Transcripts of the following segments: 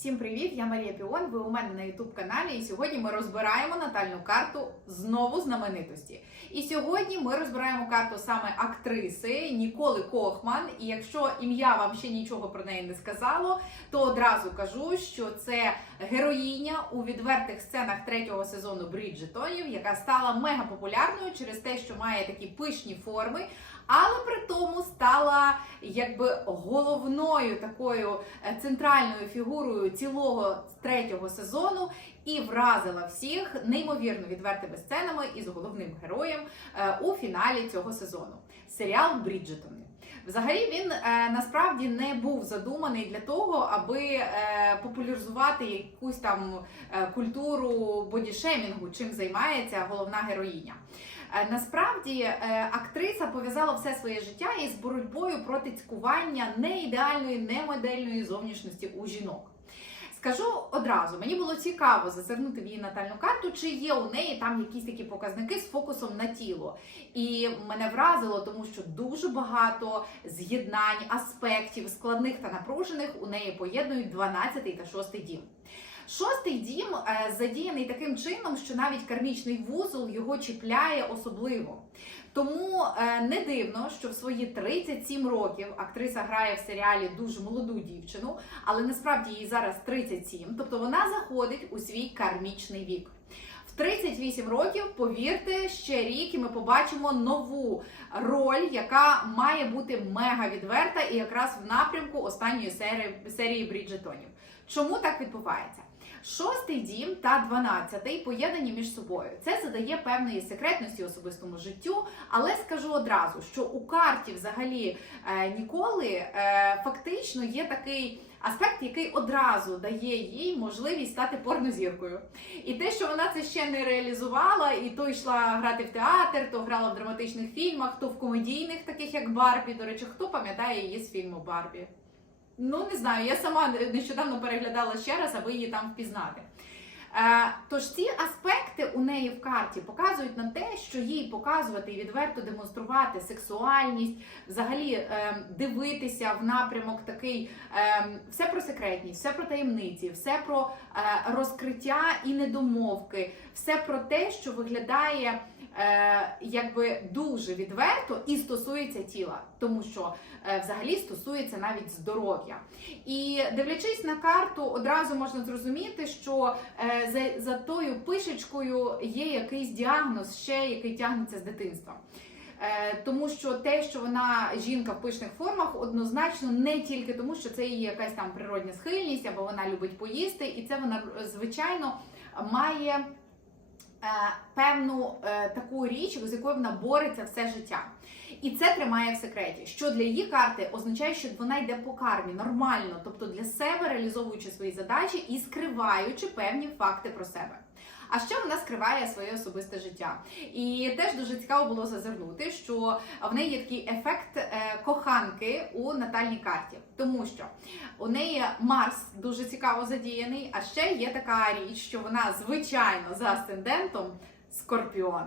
Всім привіт! Я Марія Піон. Ви у мене на youtube каналі. І сьогодні ми розбираємо натальну карту знову знаменитості. І сьогодні ми розбираємо карту саме актриси Ніколи Кохман. І якщо ім'я вам ще нічого про неї не сказало, то одразу кажу, що це героїня у відвертих сценах третього сезону Бріджетонів, яка стала мега популярною через те, що має такі пишні форми. Але при тому стала якби головною такою е, центральною фігурою цілого третього сезону і вразила всіх неймовірно відвертими сценами із головним героєм е, у фіналі цього сезону. Серіал Бріджетони. Взагалі він е, насправді не був задуманий для того, аби е, популяризувати якусь там е, культуру бодішемінгу, чим займається головна героїня. Е, Насправді е, актриса пов'язала все своє життя із боротьбою проти цькування неідеальної, немодельної зовнішності у жінок. Скажу одразу, мені було цікаво зазирнути в її натальну карту, чи є у неї там якісь такі показники з фокусом на тіло. І мене вразило, тому що дуже багато з'єднань, аспектів, складних та напружених у неї поєднують 12 та 6 дім. Шостий дім е, задіяний таким чином, що навіть кармічний вузол його чіпляє особливо. Тому е, не дивно, що в свої 37 років актриса грає в серіалі дуже молоду дівчину, але насправді їй зараз 37, тобто вона заходить у свій кармічний вік. В 38 років, повірте, ще рік, і ми побачимо нову роль, яка має бути мега відверта, і якраз в напрямку останньої серії, серії Бріджетонів. Чому так відбувається? Шостий дім та дванадцятий поєднані між собою. Це задає певної секретності особистому життю, але скажу одразу, що у карті взагалі е, ніколи е, фактично є такий. Аспект, який одразу дає їй можливість стати порнозіркою. І те, що вона це ще не реалізувала, і то йшла грати в театр, то грала в драматичних фільмах, то в комедійних, таких як Барбі. До речі, хто пам'ятає її з фільму Барбі? Ну, не знаю, я сама нещодавно переглядала ще раз, аби її там впізнати. Е, Тож ці аспекти у неї в карті показують нам те, що їй показувати і відверто демонструвати сексуальність, взагалі е, дивитися в напрямок такий, е, все про секретність, все про таємниці, все про розкриття і недомовки, все про те, що виглядає. Якби дуже відверто і стосується тіла, тому що взагалі стосується навіть здоров'я. І дивлячись на карту, одразу можна зрозуміти, що за, за тою пишечкою є якийсь діагноз, ще який тягнеться з дитинства. Е, Тому що те, що вона жінка в пишних формах, однозначно не тільки тому, що це її якась там природня схильність, або вона любить поїсти, і це вона звичайно має. Е, Певну е, таку річ, з якою вона бореться все життя. І це тримає в секреті, що для її карти означає, що вона йде по кармі нормально, тобто для себе реалізовуючи свої задачі і скриваючи певні факти про себе. А ще вона скриває своє особисте життя. І теж дуже цікаво було зазирнути, що в неї є такий ефект е, коханки у натальній карті, тому що у неї Марс дуже цікаво задіяний. А ще є така річ, що вона звичайно за асцендентом Скорпіон.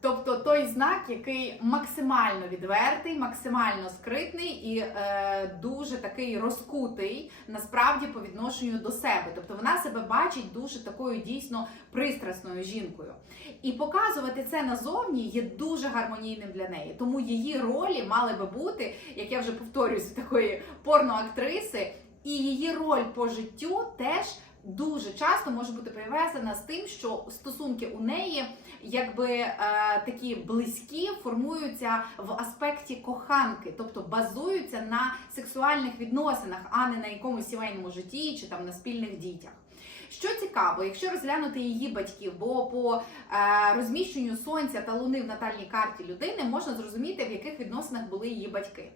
Тобто той знак, який максимально відвертий, максимально скритний і е, дуже такий розкутий насправді по відношенню до себе. Тобто вона себе бачить дуже такою дійсно пристрасною жінкою. І показувати це назовні є дуже гармонійним для неї. Тому її ролі мали би бути, як я вже повторююся, такої порноактриси, і її роль по життю теж. Дуже часто може бути пов'язана з тим, що стосунки у неї якби е, такі близькі формуються в аспекті коханки, тобто базуються на сексуальних відносинах, а не на якомусь сімейному житті чи там на спільних дітях. Що цікаво, якщо розглянути її батьків, бо по е, розміщенню сонця та луни в натальній карті людини можна зрозуміти, в яких відносинах були її батьки.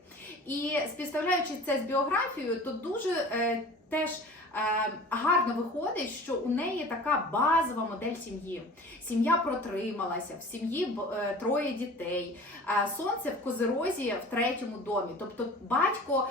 І співставляючи це з біографією, то дуже е, теж. Е, гарно виходить, що у неї така базова модель сім'ї. Сім'я протрималася, в сім'ї е, троє дітей. Е, сонце в козерозі в третьому домі. Тобто батько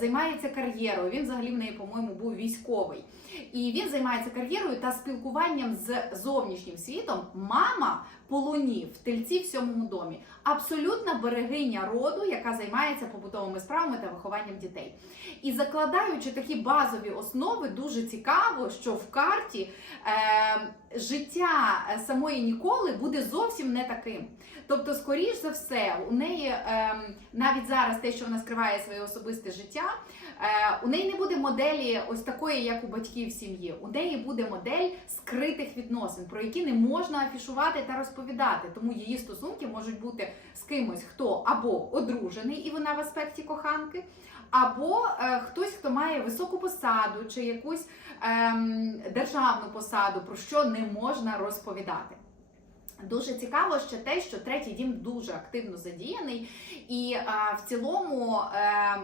займається кар'єрою. Він взагалі в неї, по-моєму, був військовий. І він займається кар'єрою та спілкуванням з зовнішнім світом. Мама по луні в тельці в сьомому домі. Абсолютна берегиня роду, яка займається побутовими справами та вихованням дітей. І закладаючи такі базові основи, дуже цікаво, що в карті е, життя е, самої Ніколи буде зовсім не таким. Тобто, скоріш за все, у неї е, навіть зараз те, що вона скриває своє особисте життя, е, у неї не буде моделі ось такої, як у батьків сім'ї. У неї буде модель скритих відносин, про які не можна афішувати та розповідати. Тому її стосунки можуть бути з кимось, хто або одружений, і вона в аспекті коханки. Або е, хтось, хто має високу посаду чи якусь ем, державну посаду, про що не можна розповідати. Дуже цікаво ще те, що третій дім дуже активно задіяний, і а, в цілому е,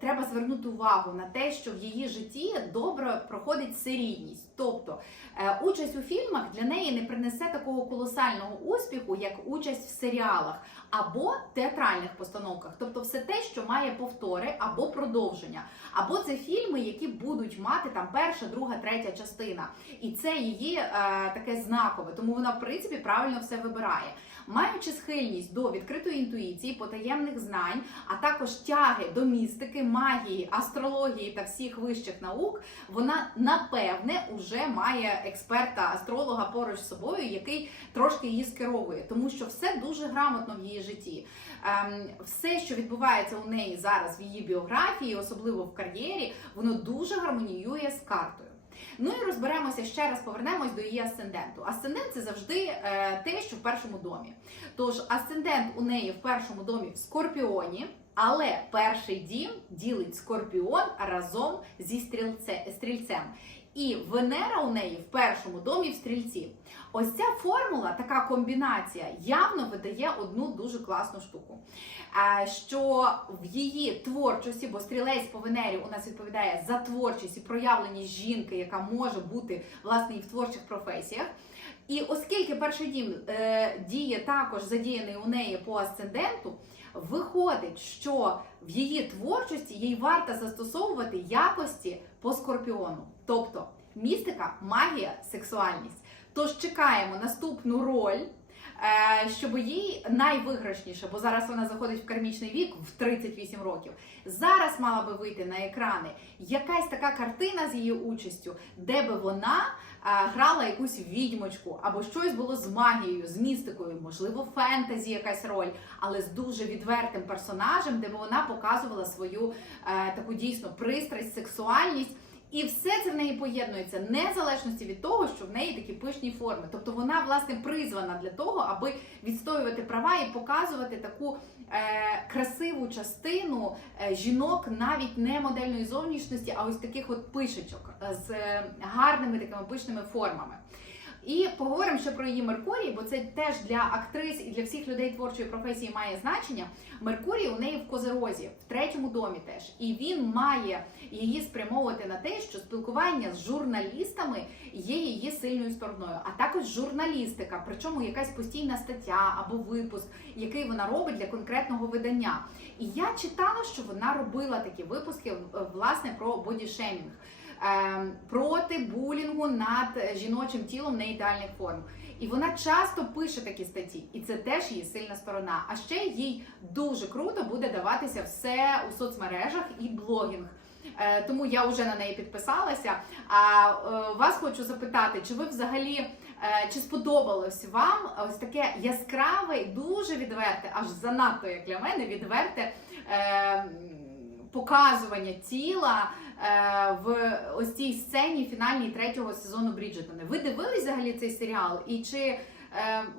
треба звернути увагу на те, що в її житті добре проходить серійність. Тобто е, участь у фільмах для неї не принесе такого колосального успіху, як участь в серіалах або театральних постановках, тобто все те, що має повтори або продовження, або це фільми, які будуть мати там перша, друга, третя частина. І це її е, таке знакове, тому вона в принципі правильно все вибирає. Маючи схильність до відкритої інтуїції, потаємних знань, а також тяги до містики, магії, астрології та всіх вищих наук, вона напевне уже має експерта-астролога поруч з собою, який трошки її скеровує, тому що все дуже грамотно в її житті. Ем, все, що відбувається у неї зараз в її біографії, особливо в кар'єрі, воно дуже гармоніює з картою. Ну і розберемося ще раз, повернемось до її асценденту. Асцендент це завжди е, те, що в першому домі. Тож асцендент у неї в першому домі в Скорпіоні, але перший дім ділить Скорпіон разом зі стрільце, стрільцем. І Венера у неї в першому домі в стрільці. Ось ця формула, така комбінація, явно видає одну дуже класну штуку. Е, Що в її творчості, бо стрілець по Венері у нас відповідає за творчість і проявленість жінки, яка може бути власне і в творчих професіях. І оскільки перший дім е, діє також задіяний у неї по асценденту, виходить, що в її творчості їй варто застосовувати якості по скорпіону, тобто містика, магія, сексуальність. Тож чекаємо наступну роль. е, Щоб їй найвиграшніше, бо зараз вона заходить в кармічний вік в 38 років. Зараз мала би вийти на екрани якась така картина з її участю, де би вона е, грала якусь відьмочку, або щось було з магією, з містикою, можливо, фентезі якась роль, але з дуже відвертим персонажем, де б вона показувала свою е, таку дійсно пристрасть, сексуальність. І все це в неї поєднується незалежності від того, що в неї такі пишні форми. Тобто вона власне призвана для того, аби відстоювати права і показувати таку е, красиву частину е, жінок, навіть не модельної зовнішності, а ось таких от пишечок е, з е, гарними такими пишними формами. І поговоримо ще про її Меркурій, бо це теж для актрис і для всіх людей творчої професії має значення. Меркурій у неї в Козерозі, в третьому домі теж. І він має її спрямовувати на те, що спілкування з журналістами є її сильною стороною, а також журналістика, причому якась постійна стаття або випуск, який вона робить для конкретного видання. І я читала, що вона робила такі випуски власне про бодішеймінг. Ем, проти булінгу над жіночим тілом неідеальних форм. І вона часто пише такі статті, і це теж її сильна сторона. А ще їй дуже круто буде даватися все у соцмережах і блогінг. Е, Тому я вже на неї підписалася. А е, вас хочу запитати, чи ви взагалі е, чи сподобалось вам ось таке яскраве, і дуже відверте, аж занадто як для мене, відверте е, показування тіла е, в ось цій сцені фінальній третього сезону Бріджитони. Ви дивились взагалі цей серіал? І чи е,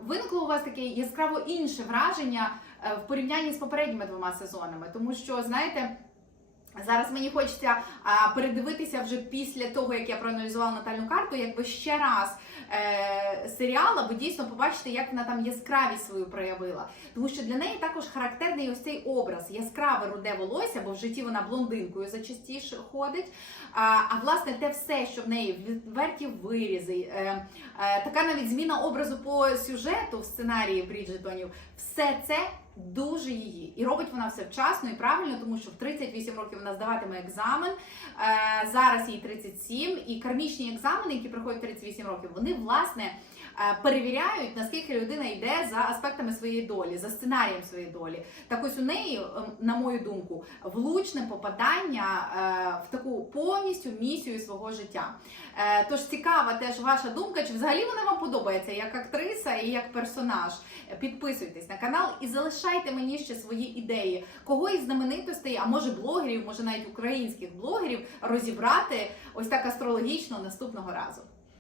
виникло у вас таке яскраво інше враження е, в порівнянні з попередніми двома сезонами? Тому що, знаєте. Зараз мені хочеться а, передивитися вже після того, як я проаналізувала натальну карту, якби ще раз е, серіал, аби дійсно побачити, як вона там яскравість свою проявила. Тому що для неї також характерний ось цей образ яскраве руде волосся, бо в житті вона блондинкою зачастіше ходить. А, а власне те все, що в неї відверті вирізи, е, е, така навіть зміна образу по сюжету в сценарії Бріджитонів, все це дуже її. І робить вона все вчасно і правильно, тому що в 38 років вона здаватиме екзамен. Е, зараз їй 37, і кармічні екзамени, які проходять 38 років, вони власне. Е, Перевіряють, наскільки людина йде за аспектами своєї долі, за сценарієм своєї долі. Так ось у неї, ем, на мою думку, влучне попадання е, в таку повністю місію свого життя. Е, Тож цікава теж ваша думка, чи взагалі вона вам подобається як актриса і як персонаж. Підписуйтесь на канал і залишайте мені ще свої ідеї, кого із знаменитостей, а може блогерів, може навіть українських блогерів, розібрати ось так астрологічно наступного разу.